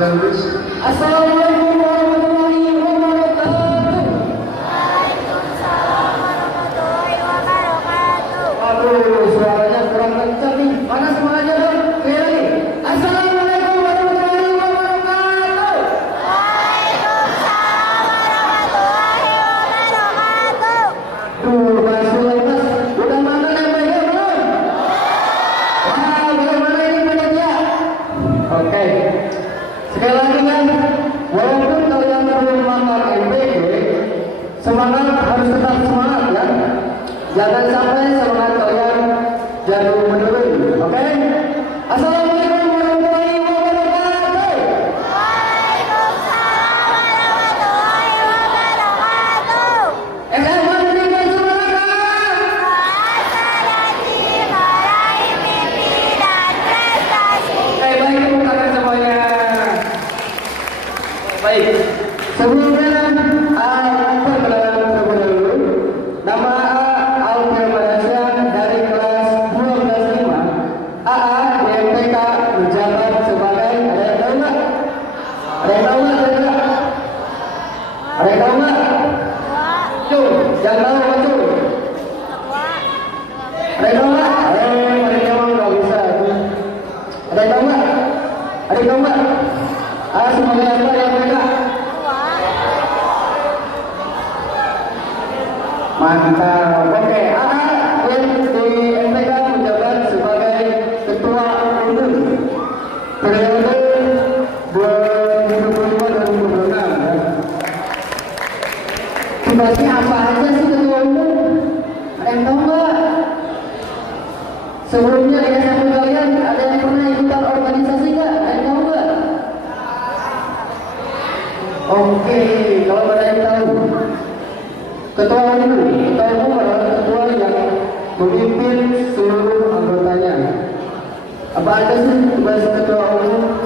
Assalamualaikum warahmatullahi wabarakatuh. Waalaikumsalam warahmatullahi wabarakatuh. Aduh, suaranya kurang kencang nih. Mana semuanya dong? Sekali lagi. Assalamualaikum warahmatullahi wabarakatuh. Waalaikumsalam warahmatullahi wabarakatuh. Tuh, Mas Sulaiman, udah makan yang banyak belum? Wah, bagaimana ini panitia? Oke. Sekali lagi kan, walaupun kalian belum makan MPG, semangat harus tetap semangat ya. Jangan sampai semangat kalian jatuh menurun, oke? Assalamualaikum warahmatullahi wabarakatuh. Waalaikumsalam warahmatullahi wabarakatuh. Selamat berikan semangat. Sayangi meraih mimpi dan prestasi. Baik, tepuk tangan semuanya. Baik, sebelumnya perkenalan terlebih dahulu. Nama Alfir Malaysia dari kelas 12.5 AA DMPK menjabat sebagai, ada yang tahu nggak? Ada yang tahu nggak? Ada yang tahu nggak? Cung, yang tahu apa Cung? Ada yang tahu nggak? Mereka memang nggak bisa. Ada yang tahu nggak? Ada yang tahu nggak? Sebagai apa yang mereka? Mantap. Oke, di MTK menjabat sebagai ketua umum periode 2025-2026 ya. Tugasnya apa aja sih ketua umum? Ada yang tahu nggak? Sebelumnya di SMP kalian ada yang pernah ikutan organisasi nggak? Ada yang tahu nggak? Oke, kalau ada yang tahu, ketua umum adalah ketua yang memimpin seluruh anggotanya. Apa aja sih tugas ketua umum?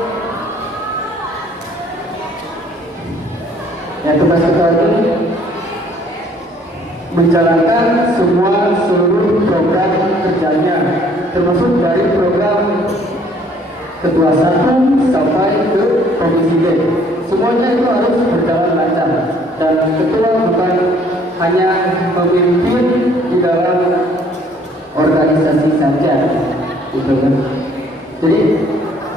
Ya, tugas ketua umum menjalankan seluruh program kerjanya, termasuk dari program ketua 1 sampai ke komisi B. Semuanya itu harus berjalan lancar, dan ketua bukan hanya memimpin di dalam organisasi saja, gitu kan. Jadi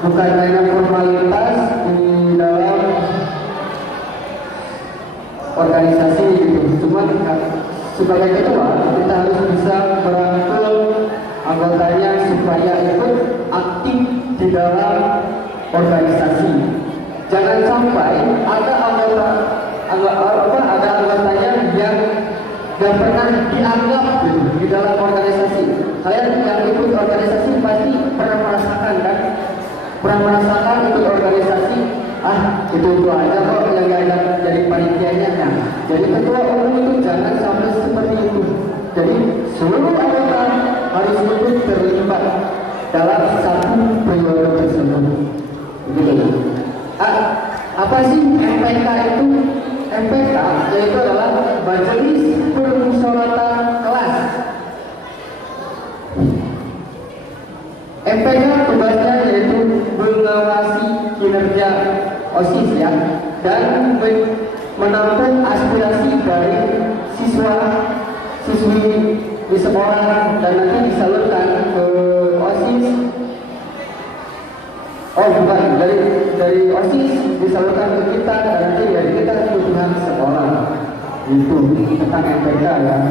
bukan hanya formalitas di dalam organisasi gitu, cuma sebagai ketua kita harus bisa merangkul anggotanya supaya ikut aktif di dalam organisasi. Jangan sampai ada anggotanya yang gak pernah dianggap gitu, di dalam organisasi. Kalian yang ikut organisasi pasti pernah merasakan kan? Pernah merasakan ikut organisasi, itu aja kok yang gak ada jadi panitianya. Nah, jadi ketua umum itu jangan sampai seperti itu. Jadi seluruh anggota harus ikut terlibat dalam satu periode tersebut. Begitu. Apa sih MPK itu? MPK yaitu adalah Majelis Permusyawaratan Kelas. MPK tugasnya yaitu mengawasi kinerja OSIS ya, dan menampung aspirasi dari siswi di sekolah dan nanti disalurkan ke OSIS. Oh bukan, dari OSIS disalurkan ke kita dan nanti dari kita kebutuhan sekolah. Itu tentang MPK ya.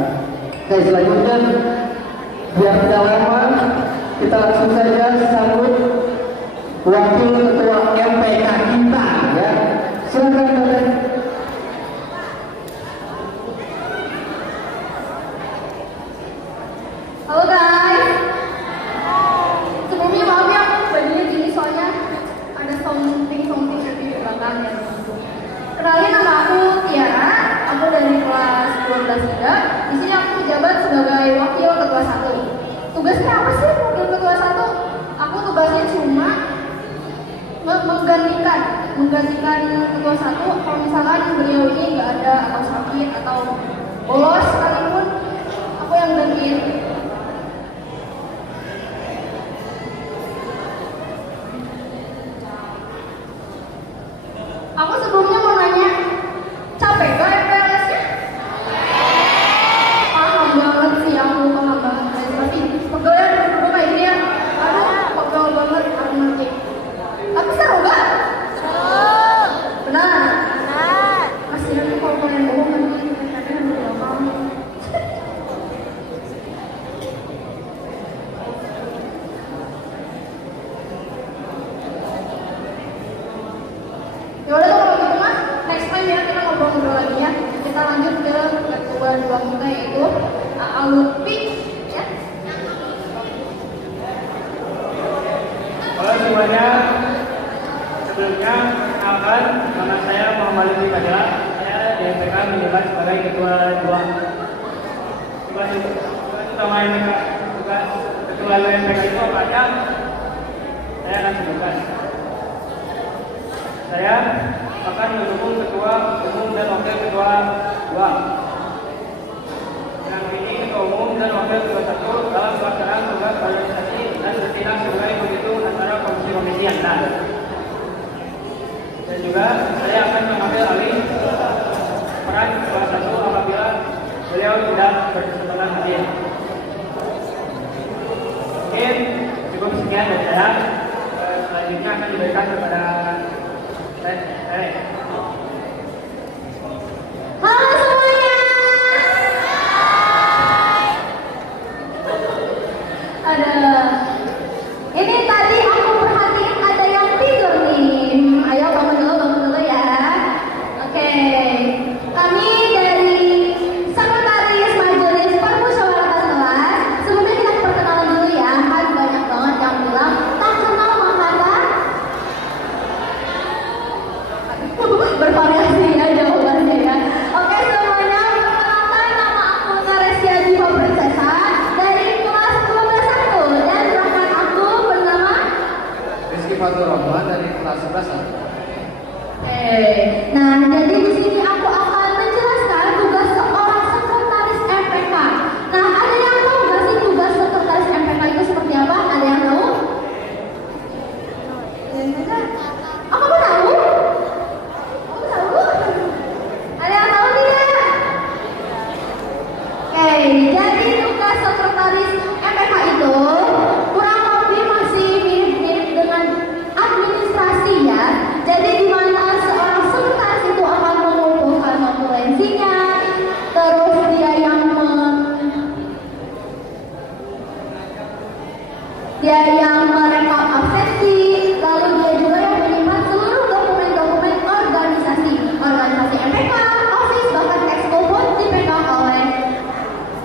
Oke, selanjutnya biar tidak lama kita langsung saja sambut wakil ketua MPK kita ya. Silakan Bapak. Halo guys, sebelumnya maaf ya bajunya gini soalnya ada something di belakang ya. Kenalin, nama aku Tiara, aku dari kelas 12 3. Di sini aku menjabat sebagai wakil ketua 1. Tugasnya apa sih wakil ketua 1? Aku tugasnya cuma menggantikan ketua 1 kalau misalkan beliau ini nggak ada atau sakit atau bolos sekalipun, aku yang gantiin. kita lanjut ke ketua dua kita yaitu Lutfi ya. Halo semuanya, sebelumnya perkenalkan nama saya Muhammad Lutfi Fadila. Saya di MPK menjabat sebagai ketua 2. Tugas utama MPK, tugas ketua MPK itu apa aja? Saya akan sebutkan. Saya akan mendukung ketua umum dan wakil ketua 2. Yang ini ketua umum dan wakil ketua 1 dalam pelaksanaan tugas organisasi dan bertindak sebagai begitu antara komisi-komisi yang ada. Dan juga saya akan mengambil alih peran ketua 1 apabila beliau tidak berkesempatan hadir. Mungkin cukup sekian dari saya. Selanjutnya akan diberikan kepada saya. Halo semuanya. Ada ini tadi aku perhatiin ada yang tidur nih. Ayo bangun dulu ya. Oke. Kami dari Sekretaris Majelis Permusyawaratan kelas. Sebelumnya kita perkenalan dulu ya. Kan banyak banget yang bilang tak kenal maka tak. Bervariasi ya jawabannya ya. Oke semuanya, perkenalkan nama aku Naresia Diva Prinsesa dari kelas 12 1 dan rekan aku bernama Rizky Fatur Rahman dari kelas 11. Nah, jadi di sini aku akan menjelaskan tugas seorang sekretaris MPK. Nah, ada yang tahu nggak sih tugas sekretaris MPK itu seperti apa? Ada yang tahu? Oh, kamu tahu? Kamu tahu? Ada yang tahu tidak? Oke, jadi tugas sekretaris MPK itu kurang lebih masih mirip-mirip dengan administrasi ya. Jadi di mana seorang sekretaris itu akan mengumpulkan notulensinya, terus dia yang merekam absensi, lalu dia juga yang menyimpan seluruh dokumen-dokumen organisasi MPK, OSIS, bahkan exco pun dipegang oleh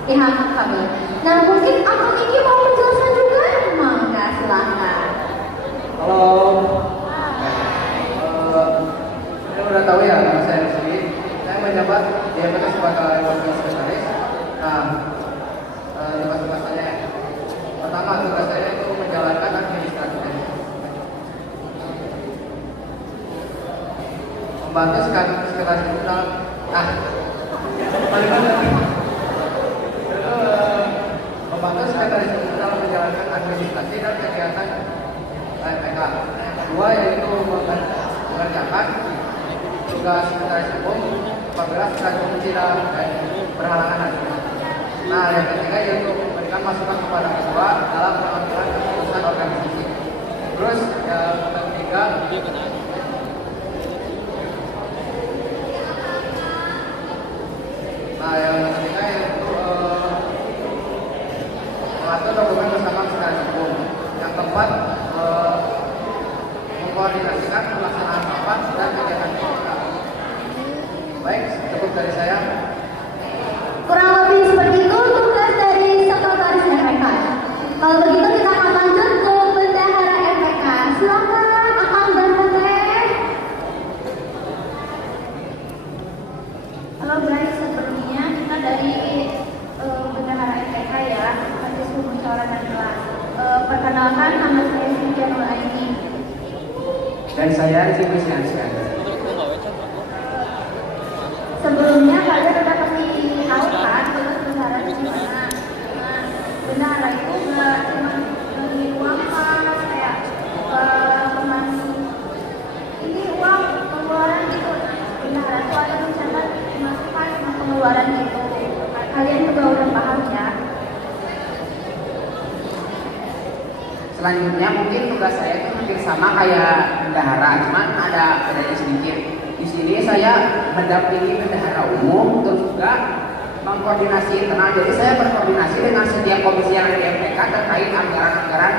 pihak kami. Nah, mungkin Akang Iki mau menjelaskan juga? Mangga, silakan. Halo. Saya udah tahu ya nama saya Rizky. Saya menjabat di MPK sebagai wakil sekretaris. Nah, tugas-tugas saya. Pertama, tugas saya itu menjalankan administrasi. Membantu sekretaris internal. Membantu sekretaris internal menjalankan administrasi dan kegiatan MPK. Yang kedua yaitu mengerjakan tugas sekretaris umum apabila sekretaris umum tidak berhalangan hadir. Nah, yang ketiga yaitu memberikan masukan kepada ketua dalam pengambilan keputusan organisasi. Terus yang ketiga yaitu mengatur dokumen bersama sekretaris umum. Yang keempat mengkoordinasikan pelaksanaan rapat dan kegiatan kita. Baik, cukup dari saya. Kurang lebih seperti itu tugas dari sekretaris MPK. Kalau begitu kita akan lanjut ke bendahara MPK. Silakan Akang dan Teteh. Halo guys, sebelumnya kita dari bendahara MPK ya, Majelis Permusyawaratan kelas. Perkenalkan nama saya Sintia Nuraini. Dan saya Rizky Prisciansyah. Sebelumnya kalian udah pasti tahu kan tugas bendahara itu gimana? Nah, bendahara itu nggak cuma bagi uang pas kayak ini uang pengeluaran gitu. Bendahara itu ada mencatat masukan sama pengeluaran gitu. Kalian juga udah paham ya? Selanjutnya mungkin tugas saya itu hampir sama kayak bendahara, cuman ada bedanya sedikit. Di sini saya mendampingi bendahara umum, terus juga mengkoordinasi internal. Jadi saya berkoordinasi dengan setiap komisi yang ada di MPK terkait anggaran-anggaran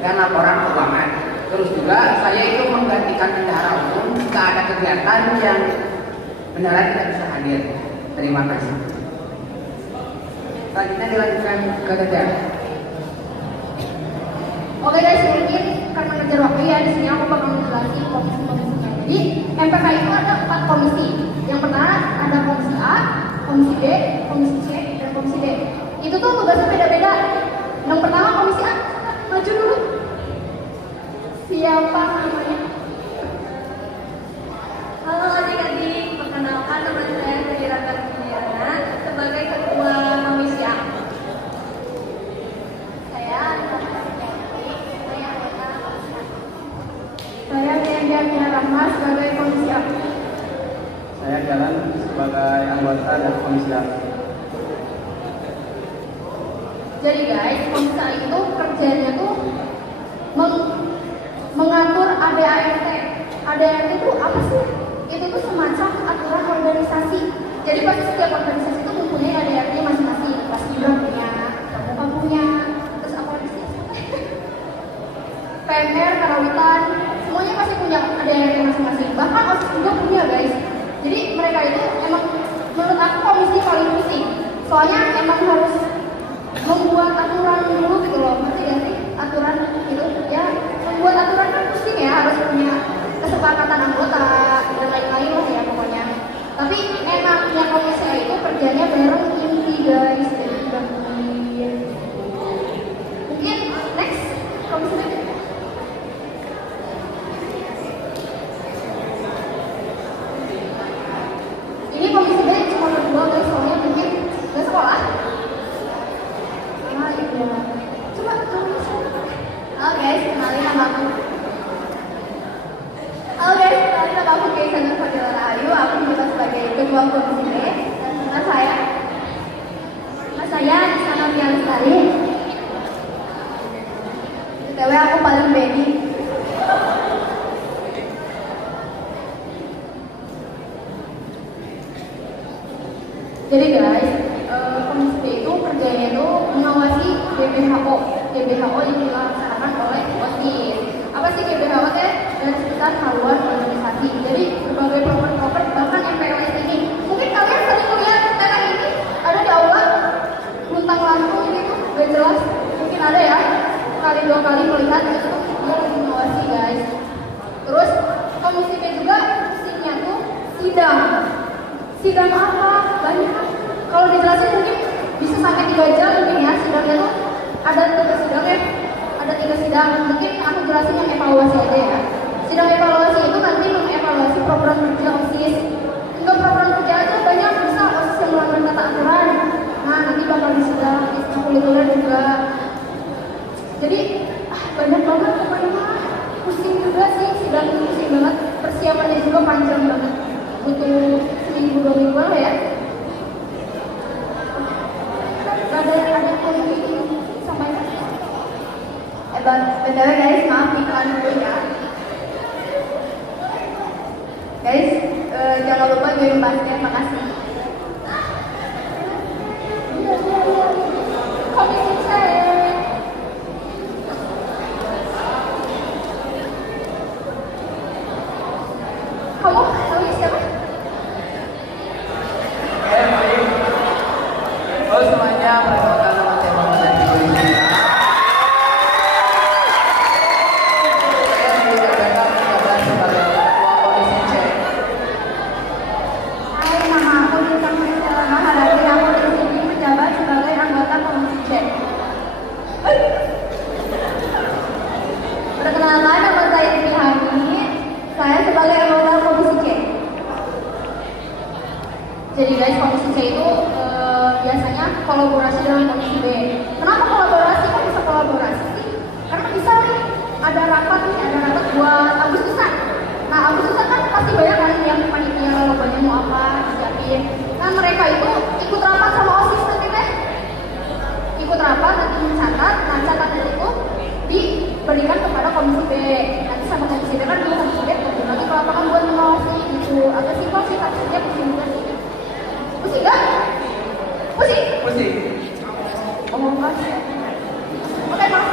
dan laporan keuangan. Terus juga saya itu menggantikan bendahara umum jika ada kegiatan yang bendahara tidak bisa hadir. Terima kasih. Selanjutnya dilanjutkan ke Teteh. Oke guys, mungkin karena ngejar waktu ya, di sini aku bakal menjelaskan komisi-komisinya. Jadi MPK itu ada 4 komisi. Yang pertama ada komisi A, komisi B, komisi C, dan komisi D. Itu tuh tugasnya beda-beda. Yang pertama komisi A, maju dulu. Siapa namanya? Halo adik-adik, perkenalkan nama saya Sri Rata Juliana sebagai ketua komisi A. Saya Diana Rahma sebagai komisi A. Saya Jalan sebagai anggota dari komisi A. Jadi guys, komisi A itu kerjanya tuh mengatur ADART. ADART itu apa sih? Itu tuh semacam aturan organisasi. Jadi pasti setiap organisasi itu mempunyai ADART-nya masing-masing. Pasti juga punya, kamu punya, terus apa lagi sih? PMR, Karawitan, semuanya pasti punya ADART masing-masing. Bahkan OSIS juga punya guys. Jadi mereka itu emang menurut aku komisi paling penting. Soalnya emang harus membuat aturan dulu gitu loh. Ngerti gak sih? Aturan gitu ya. Membuat aturan kan pusing ya, harus punya kesepakatan anggota dan lain-lain lah ya pokoknya. Tapi enaknya komisi A itu kerjanya bareng inti guys. Jadi bantuin. Mungkin next komisi B. Ini komisi B cuma berdua guys, soalnya mungkin nggak sekolah. Ah iya. Coba kamu Halo guys, kenalin nama aku. Keisha Fadila Rahayu, aku juga sebagai ketua komisi B. Dan teman saya Sana Pia Lestari. BTW aku paling baby. Jadi guys, komisi B itu kerjanya itu mengawasi GBHO. GBHO yang dilaksanakan oleh OSIS. Apa sih GBHO teh? Dan sekitar haluan organisasi. Jadi berbagai proper bahkan MPLS ini. Mungkin kalian sering melihat TK ini ada di aula, luntang lantung gitu, gak jelas. Mungkin ada ya, sekali dua kali melihat itu dia lagi mengawasi guys. Terus komisi B juga fungsinya tuh sidang. Sidang apa? Banyak. Kalau dijelasin mungkin bisa sampai 3 jam mungkin ya. Sidangnya tuh ada 3 sidang ya. Ada 3 sidang. Mungkin aku jelasin yang evaluasi aja ya. Sidang evaluasi itu nanti mengevaluasi program kerja OSIS. Untuk program kerja itu banyak, bisa OSIS yang melanggar tata aturan. Nah nanti bakal disidang, ekstrakurikuler juga. Jadi banyak banget pokoknya mah. Pusing juga sih, sidang itu pusing banget. Persiapannya juga panjang banget. Butuh seminggu 2 minggu lah ya. Ada komisi sampai BTW guys, maaf iklan dulu ya. Guys, jangan lupa join basket, makasih. komisi C. Kamu tahu siapa? Halo semuanya, perkenalkan nama saya Muhammad Andi Bolivia. Saya dijabatkan menjabat sebagai ketua komisi C. Hai, nama aku Nisa Maharani. Aku di sini menjabat sebagai anggota komisi C. Perkenalkan, nama saya Hani. Saya sebagai anggota komisi C. Jadi guys, komisi C itu biasanya kolaborasi dengan komisi B. Kenapa kolaborasi? Kok bisa kolaborasi sih? Karena bisa nih, ada rapat buat Agustusan. Nah Agustusan kan pasti banyak kan yang panitia logonya mau apa, disiapin. Nah mereka itu ikut rapat sama OSIS nanti deh. Ikut rapat nanti mencatat, nah catatan itu diberikan kepada komisi B. Nanti sama komisi B kan dulu komisi B terjun lagi ke lapangan buat mengawasi gitu. Agak simpel sih, taksirnya pusing juga sih. Pusing gak? Pusing? Pusing. Ngomong apa sih? Oke, maaf.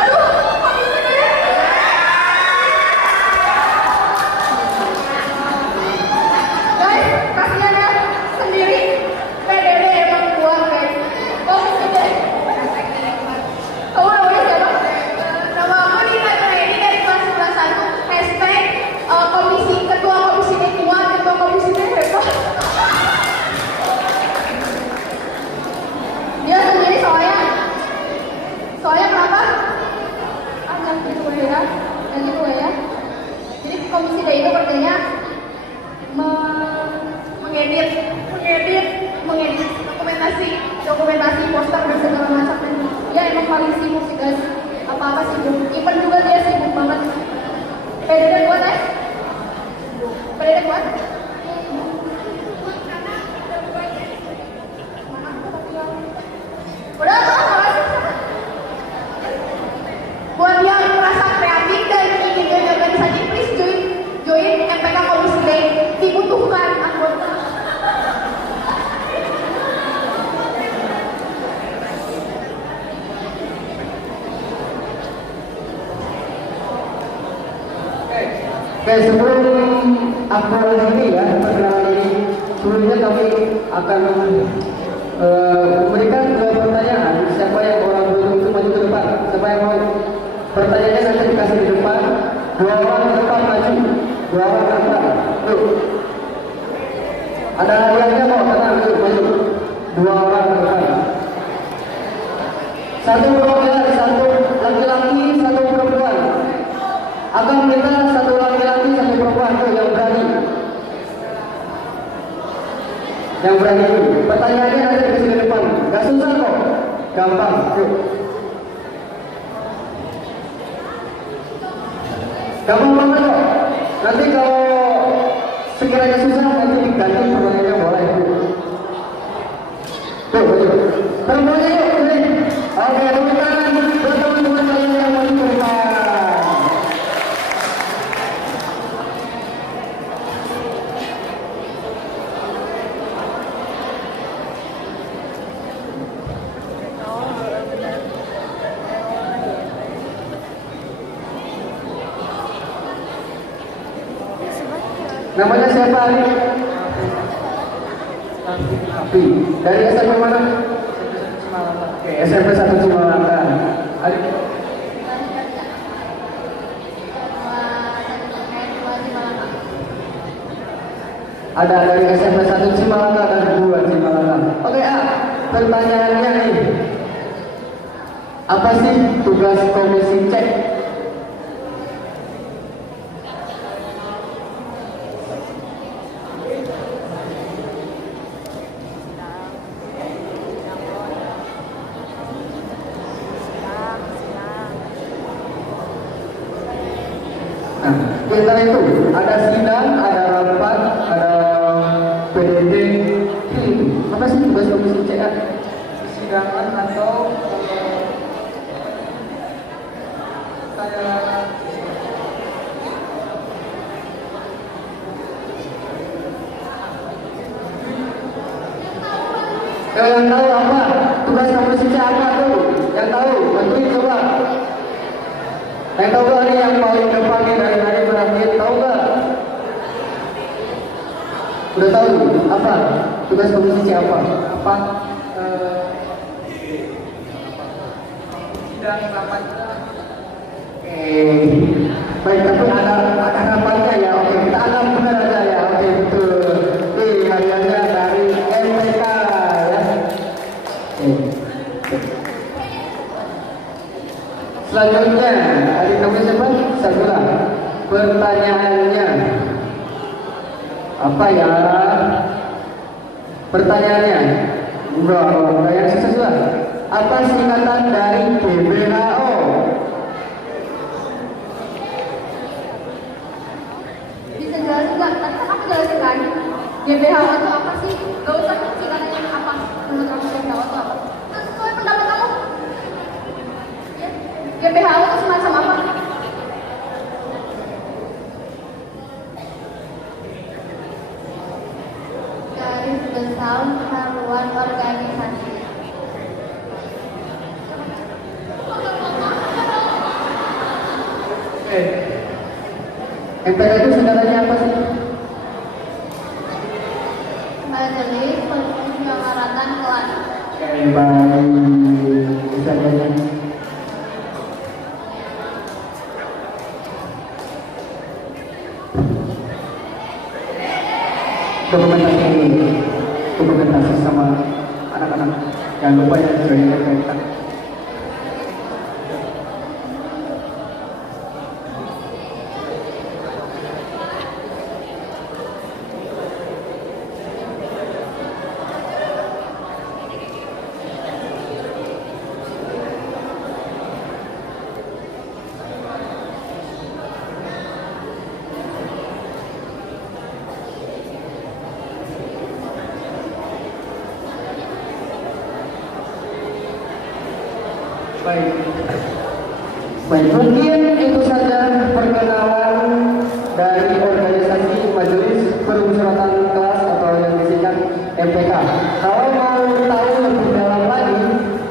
Aduh, komisi B. komisi D itu kerjanya mengedit dokumentasi poster dan segala macam, dan dia emang paling sibuk sih guys, apa sibuk, event juga dia sibuk banget. PDD buat PDD buat udah buat yang merasa kreatif dan ingin jadi organisasi, please join MPK Komisi D, dibutuhkan anggota. Oke, sebelum aku ini ya, perkenalan ini, sebelumnya kami akan memberikan dua pertanyaan. Siapa yang orang beruntung itu maju ke depan? Siapa yang mau? Pertanyaannya nanti dikasih di depan. Dua orang ke depan maju. Dua orang ke depan. Yuk. Ada hadiahnya kok, tenang, yuk maju. Dua orang ke depan. Satu perwakilan, satu laki-laki, satu perempuan. Akan minta satu laki-laki, satu perempuan tuh yang berani. Yang berani dulu. Pertanyaannya ada di sini depan. Gak susah kok, gampang. Yuk. Gampang banget kok. Nanti kalau sekiranya susah nanti diganti pertanyaannya boleh. Tuh, yuk. Perempuannya yuk, ini. Oke, tepuk tangan buat teman-teman kalian yang mau ke depan. Namanya siapa ini? Api. Dari SMP mana? Oke, SMP 1 Cimalaka. Ada dari SMP 1 Cimalaka dan 2 Cimalaka. Oke, pertanyaannya nih. Apa sih tugas komisi C? Antara itu ada sidang, ada rapat, ada PDD. Itu apa sih tugas komisi C? Sidangan atau yang tahu apa tugas komisi C apa tuh? Yang tahu, bantuin coba. Yang tahu gak nih yang paling depan nih dari tadi berakhir, tahu gak? Udah tahu apa tugas komisi C apa? Apa? Sidang rapat. Baik, tapi ada rapatnya ya. Oke, kita anggap benar aja ya. Oke, betul. Hadiahnya dari MPK ya. Selanjutnya, adik kamu siapa? Sabila. Pertanyaannya apa ya? Pertanyaannya, enggak yang susah. Apa singkatan dari GBHO? Bisa jelasin nggak? Tadi kan aku jelasin kan. GBHO itu apa sih? Gak usah singkatannya apa. Menurut kamu GBHO itu apa? Sesuai pendapat kamu. GBHO itu semacam apa? Garis besar haluan organisasi. MPK itu singkatannya apa sih? Majelis Permusyawaratan Kelas. Baik, bisa aja. Dokumentasi sama anak-anak. Jangan lupa ya join MPK. Baik. Baik, mungkin itu saja perkenalan dari organisasi Majelis Permusyawaratan Kelas atau yang disingkat MPK. Kalau mau tahu lebih dalam lagi,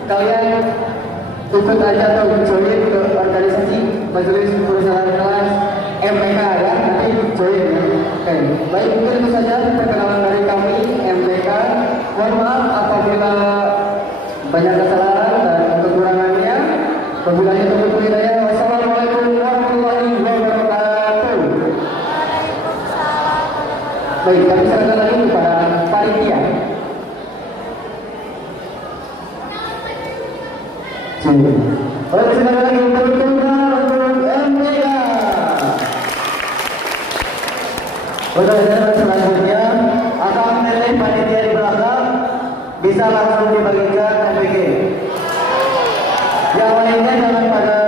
kalian ikut aja atau join ke organisasi Majelis Permusyawaratan Kelas MPK ya, nanti join ya. Oke, baik, mungkin itu saja perkenalan dari kami MPK. Mohon maaf apabila banyak kesalahan dan kekurangannya. Wabillahi taufiq wal hidayah. Wassalamualaikum warahmatullahi wabarakatuh. Baik, kami serahkan lagi kepada panitia. Oleh silakan lagi untuk MPK. Untuk selanjutnya akan menilai panitia di belakang bisa langsung dibagikan MPK. Yang lainnya jangan pada